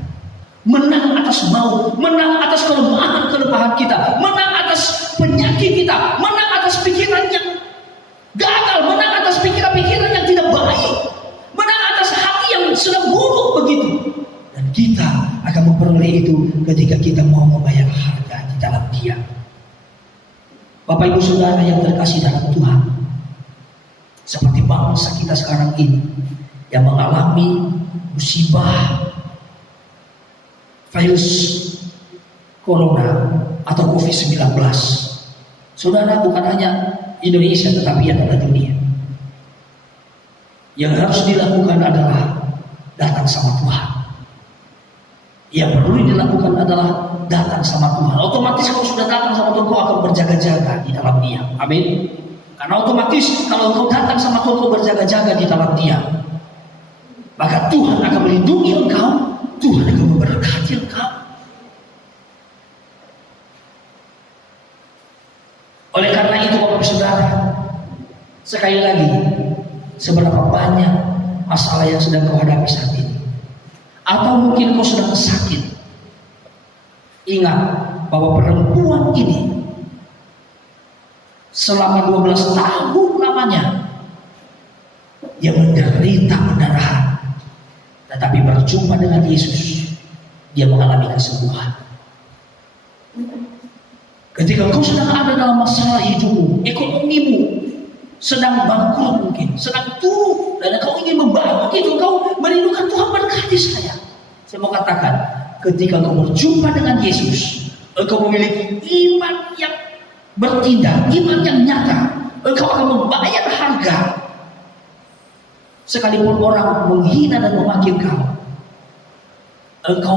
Menang atas maut, menang atas kelemahan kita, menang atas penyakit kita, menang atas pikiran yang gagal, menang atas pikiran-pikiran yang tidak baik, menang atas hati yang sedang buruk begitu. Dan kita akan memperoleh itu ketika kita mau membayar harga di dalam Dia. Bapak Ibu Saudara yang terkasih dalam Tuhan, seperti bangsa kita sekarang ini yang mengalami musibah virus corona atau COVID-19. Saudara, bukan hanya Indonesia tetapi yang ada dunia. Yang harus dilakukan adalah datang sama Tuhan. Yang perlu dilakukan adalah datang sama Tuhan. Otomatis kalau sudah datang sama Tuhan, kau akan berjaga-jaga di dalam Dia. Amin. Karena otomatis kalau kau datang sama Tuhan, kau berjaga-jaga di dalam Dia, maka Tuhan akan melindungi engkau, Tuhan akan memberkati engkau. Oleh karena itu Bapak Saudara, sekali lagi, seberapa banyak masalah yang sedang kau hadapi saat ini, atau mungkin kau sedang sakit, ingat bahwa perempuan ini selama 12 tahun lamanya dia menderita pendarahan, tetapi berjumpa dengan Yesus, dia mengalami kesembuhan. Ketika kau sedang ada dalam masalah hidupmu, ekonomimu sedang bangkrut mungkin, sedang turun, dan kau ingin membangun itu, kau merindukan Tuhan berkati saya. Saya mau katakan, ketika kau berjumpa dengan Yesus, engkau memiliki iman yang bertindak, iman yang nyata, engkau akan membayar harga. Sekalipun orang menghina dan memaki engkau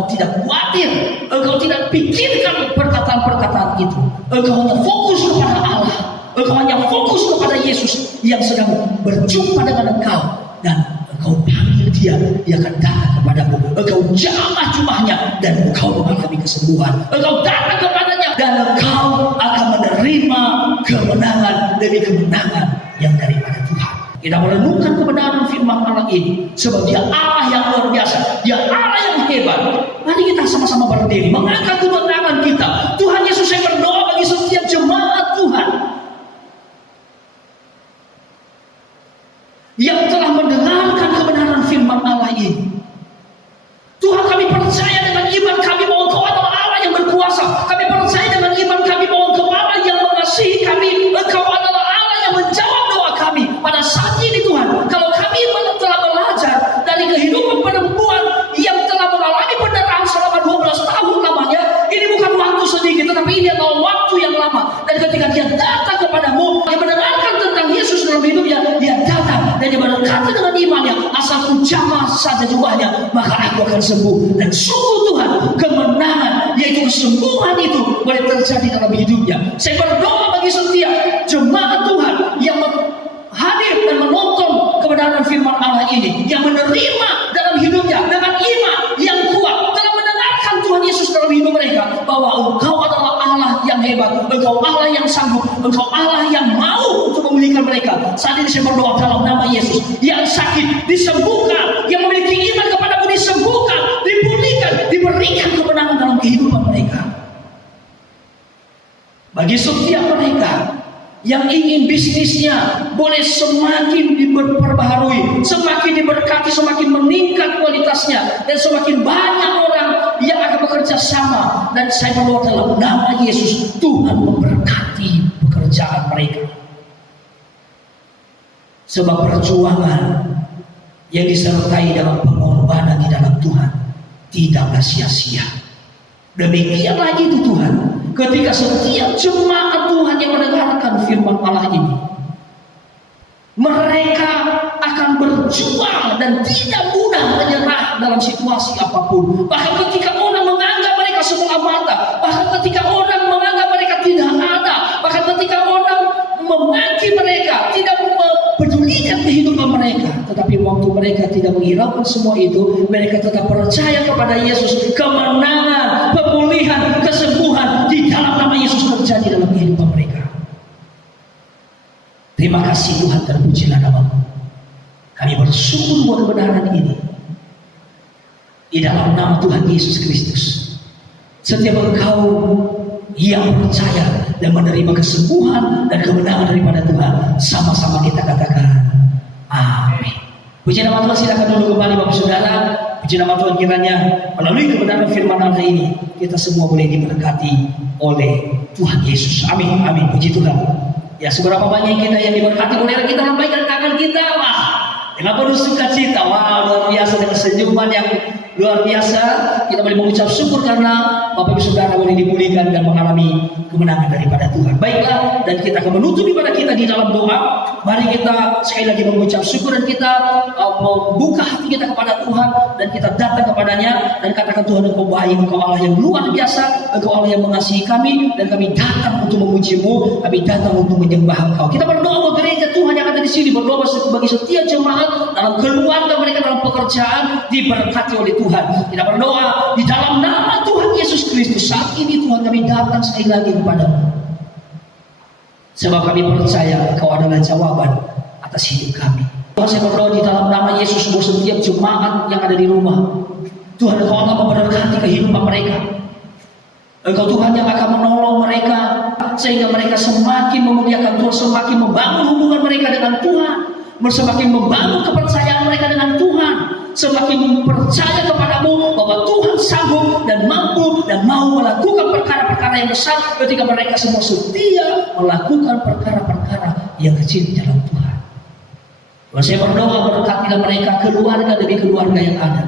tidak khawatir, engkau tidak pikirkan perkataan-perkataan itu. Engkau hanya fokus kepada Allah, engkau hanya fokus kepada Yesus yang sedang berjumpa dengan engkau, dan engkau panggil Dia akan datang kepadamu. Engkau jamah jumahnya dan engkau mengalami kesembuhan. Engkau datang kepadanya dan engkau akan menerima kemenangan demi kemenangan yang daripada Tuhan. Kita merenungkan kebenaran firman Allah ini, sebab Dia Allah yang luar biasa, Dia Allah yang hebat. Mari kita sama-sama berdiri, mengangkat kedua tangan kita. Tuhan Yesus, saya berdoa bagi setiap jemaat Tuhan yang telah mendengarkan kebenaran firman Allah ini. Tuhan, kami percaya dengan iman kami bahwa Engkau adalah Allah yang berkuasa. Kami percaya dengan iman kami bahwa Engkau Allah yang mengasihi kami. Engkau adalah Allah yang menjawab doa kami. Pada saat ini Tuhan, kalau kami telah belajar dari kehidupan perempuan yang telah mengalami pendarahan selama 12 tahun lamanya, ini bukan waktu sedikit, tetapi ini adalah waktu yang lama. Dan ketika dia datang kepadamu, dia mendengarkan tentang Yesus dalam hidupnya, dia datang dan dia berkata dengan imannya, asal ku jamah saja jubahnya, maka aku akan sembuh. Dan sungguh Tuhan, kemenangan, yaitu kesembuhan itu boleh terjadi dalam hidupnya. Saya berdoa bagi setiap jemaat Tuhan yang hadir dan menonton kebenaran firman Allah ini, yang menerima dalam hidupnya dengan iman yang kuat, telah mendengarkan Tuhan Yesus dalam hidup mereka, bahwa Engkau adalah Allah yang hebat, Engkau Allah yang sanggup, Engkau Allah yang mau untuk memulihkan mereka. Saat ini saya berdoa dalam nama Yesus, yang sakit disembuhkan, yang memiliki iman kepadamu disembuhkan, dipulihkan, diberikan kemenangan dalam kehidupan mereka. Bagi setiap mereka yang ingin bisnisnya boleh semakin diperbaharui, semakin diberkati, semakin meningkat kualitasnya, dan semakin banyak orang yang akan bekerja sama, dan saya berdoa dalam nama Yesus, Tuhan memberkati pekerjaan mereka. Sebab perjuangan yang disertai dalam pengorbanan di dalam Tuhan tidaklah sia-sia. Demikianlah itu Tuhan, ketika setiap jemaat Tuhan yang mendengarkan firman Allah ini, mereka akan berjuang dan tidak mudah menyerah dalam situasi apapun. Bahkan ketika orang menganggap mereka sebelah mata, bahkan ketika orang menganggap mereka tidak ada, bahkan ketika orang Tetapi waktu mereka tidak menghiraukan semua itu, mereka tetap percaya kepada Yesus. Kemenangan, pemulihan, kesembuhan di dalam nama Yesus terjadi dalam kehidupan mereka. Terima kasih Tuhan, terpujilah nama-Mu. Kami bersyukur buat kebenaran ini. Di dalam nama Tuhan Yesus Kristus. Setiap engkau yang percaya dan menerima kesembuhan dan kemenangan daripada Tuhan, sama-sama kita katakan amin. Puji nama Tuhan, silakan dulu kembali Bapak Saudara. Puji nama Tuhan, kiranya melalui kebenaran firman Allah ini kita semua boleh diberkati oleh Tuhan Yesus. Amin, amin. Puji Tuhan. Ya, seberapa banyak kita yang diberkati, boleh kita lambaikan tangan kita, wah, dengan penuh sukacita. Wah, luar biasa, dengan senyuman yang luar biasa. Kita boleh mengucap syukur karena Bapak Ibu Saudara boleh dipulihkan dan mengalami kemenangan daripada Tuhan. Baiklah, dan kita akan menutup ibadah kita di dalam doa. Mari kita sekali lagi mengucap syukur dan kita membuka hati kita kepada Tuhan dan kita datang kepadanya dan katakan, Tuhan, Engkau baik, Engkau Allah yang luar biasa, Engkau Allah yang mengasihi kami, dan kami datang untuk memuji-Mu, kami datang untuk menyembah Engkau. Kita berdoa buat gereja Tuhan yang ada di sini, berdoa bagi setiap jemaat dalam keluarga mereka, dalam pekerjaan, diberkati oleh Tuhan. Kita berdoa di dalam nama Tuhan Yesus Kristus. Saat ini Tuhan, kami datang sekali lagi kepada-Mu, sebab kami percaya Engkau adalah jawaban atas hidup kami. Tuhan, saya berdoa di dalam nama Yesus buat setiap jemaat yang ada di rumah. Tuhan, Engkau Allah memberkati kehidupan mereka. Engkau Tuhan yang akan menolong mereka sehingga mereka semakin memuliakan Tuhan, semakin membangun hubungan mereka dengan Tuhan, semakin membangun kepercayaan mereka dengan Tuhan, semakin percaya kepada-Mu bahwa Tuhan sanggup dan mampu dan mau melakukan perkara-perkara yang besar ketika mereka semua setia melakukan perkara-perkara yang kecil di dalam Tuhan. Tuhan, saya berdoa berkatilah mereka, keluarga demi keluarga yang ada.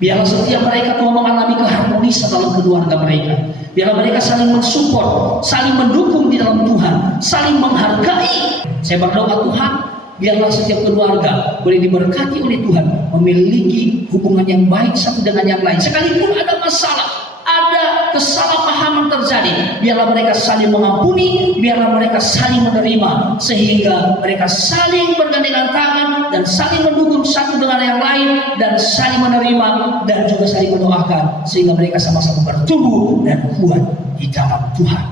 Biarlah setiap mereka Tuhan mengalami keharmonisan dalam keluarga mereka. Biarlah mereka saling mensupport, saling mendukung di dalam Tuhan, saling menghargai. Saya berdoa Tuhan, biarlah setiap keluarga boleh diberkati oleh Tuhan, memiliki hubungan yang baik satu dengan yang lain. Sekalipun ada masalah, ada kesalahpahaman terjadi, biarlah mereka saling mengampuni, biarlah mereka saling menerima, sehingga mereka saling bergandengan tangan dan saling mendukung satu dengan yang lain, dan saling menerima dan juga saling mendoakan, sehingga mereka sama-sama bertumbuh dan kuat di dalam Tuhan.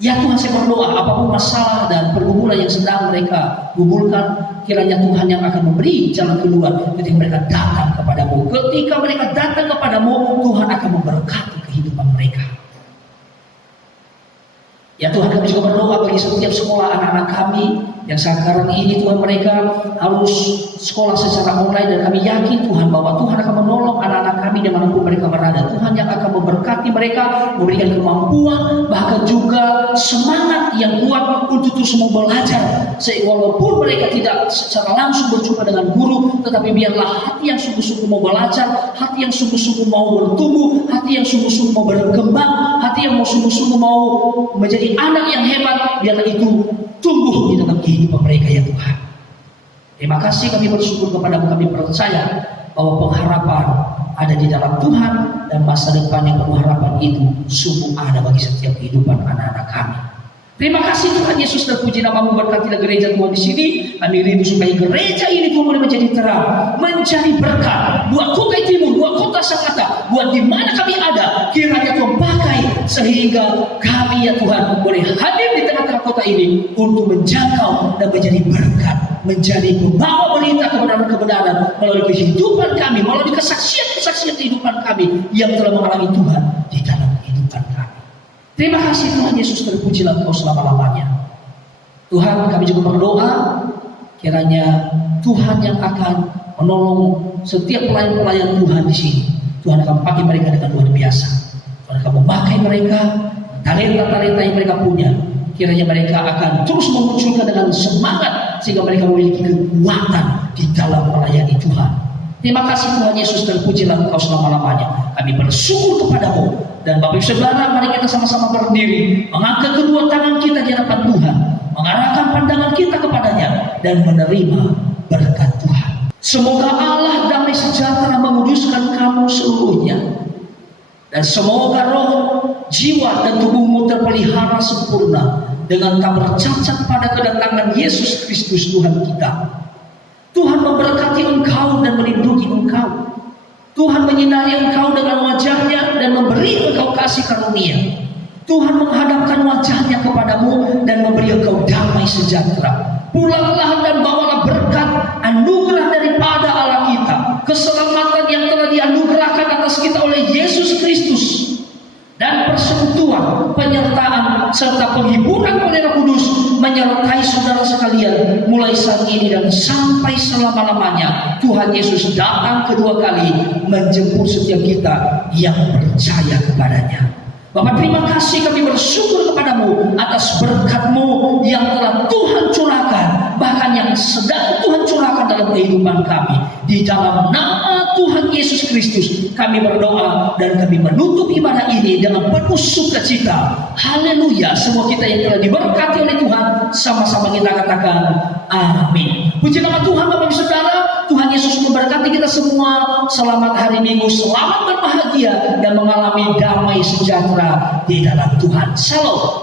Ya Tuhan, saya berdoa apapun masalah dan pergumulan yang sedang mereka gumulkan, kiranya Tuhan yang akan memberi jalan keluar ketika mereka datang kepadamu. Ketika mereka datang kepadamu, Tuhan akan memberkati kehidupan mereka. Ya Tuhan, kami juga berdoa bagi setiap sekolah anak-anak kami yang sekarang ini Tuhan, mereka harus sekolah secara online, dan kami yakin Tuhan bahwa Tuhan akan menolong anak-anak kami dimanapun mereka berada. Tuhan yang akan memberkati mereka, memberikan kemampuan, bahkan juga semangat yang kuat untuk terus mau belajar. Walaupun mereka tidak secara langsung berjumpa dengan guru, tetapi biarlah hati yang sungguh-sungguh mau belajar, hati yang sungguh-sungguh mau bertumbuh, hati yang sungguh-sungguh mau berkembang, hati yang mau sungguh-sungguh mau menjadi anak yang hebat, biarlah itu tumbuh di dalam kehidupan mereka ya Tuhan. Terima kasih, kami bersyukur kepada-Mu, kami percaya bahwa pengharapan ada di dalam Tuhan, dan masa depan yang penuh harapan itu sungguh ada bagi setiap kehidupan anak-anak kami. Terima kasih Tuhan Yesus, terpuji nama-Mu, berkatilah gereja Tuhan di sini. Kami rindu supaya gereja ini Tuhan boleh menjadi terang, menjadi berkat buat Kutai Timur, buat Kota Sangatta, buat di mana kami ada. Kiranya Tuhan pakai sehingga kami ya Tuhan boleh hadir di tengah-tengah kota ini untuk menjangkau dan menjadi berkat, menjadi pembawa berita kebenaran-kebenaran melalui kehidupan kami, melalui kesaksian-kesaksian kehidupan kami yang telah mengalami Tuhan di dalam kehidupan kami. Terima kasih Tuhan Yesus, terpujilah Engkau selama-lamanya. Tuhan, kami juga berdoa kiranya Tuhan yang akan menolong setiap pelayan-pelayan Tuhan di sini. Tuhan akan pakai mereka dengan luar biasa. Tuhan akan memakai mereka, talenta-talenta yang mereka punya. Kiranya mereka akan terus memunculkan dengan semangat sehingga mereka memiliki kekuatan di dalam melayani Tuhan. Terima kasih Tuhan Yesus, terpujilah Engkau selama-lamanya. Kami bersyukur kepada-Mu. Dan Bapak Ibu Saudara, mari kita sama-sama berdiri, mengangkat kedua tangan kita di hadapan Tuhan, mengarahkan pandangan kita kepadanya, dan menerima berkat Tuhan. Semoga Allah damai sejahtera menguduskan kamu seluruhnya, dan semoga roh, jiwa, dan tubuhmu terpelihara sempurna dengan tak bercacat pada kedatangan Yesus Kristus Tuhan kita. Tuhan memberkati engkau dan melindungi engkau. Tuhan menyinari engkau dengan wajahnya dan memberi engkau kasih karunia. Tuhan menghadapkan wajahnya kepadamu dan memberi engkau damai sejahtera. Pulanglah dan bawalah berkat anugerah daripada Allah kita, keselamatan yang telah dianugerahkan atas kita oleh Yesus Kristus, dan persekutuan, penyertaan, serta penghiburan oleh Roh Kudus menyertai saudara sekalian mulai saat ini dan sampai selama-lamanya. Tuhan Yesus datang kedua kali menjemput setiap kita yang percaya kepadanya. Bapak, terima kasih, kami bersyukur kepadamu atas berkat-Mu yang telah Tuhan curahkan, bahkan yang sedang Tuhan curahkan dalam kehidupan kami. Di dalam nama Tuhan Yesus Kristus kami berdoa dan kami menutup ibadah ini dengan penuh sukacita. Haleluya. Semua kita yang telah diberkati oleh Tuhan, sama-sama kita katakan amin. Puji nama Tuhan. Bapak Ibu Saudara, Tuhan Yesus memberkati kita semua. Selamat hari Minggu, selamat berbahagia dan mengalami damai sejahtera di dalam Tuhan. Shalom.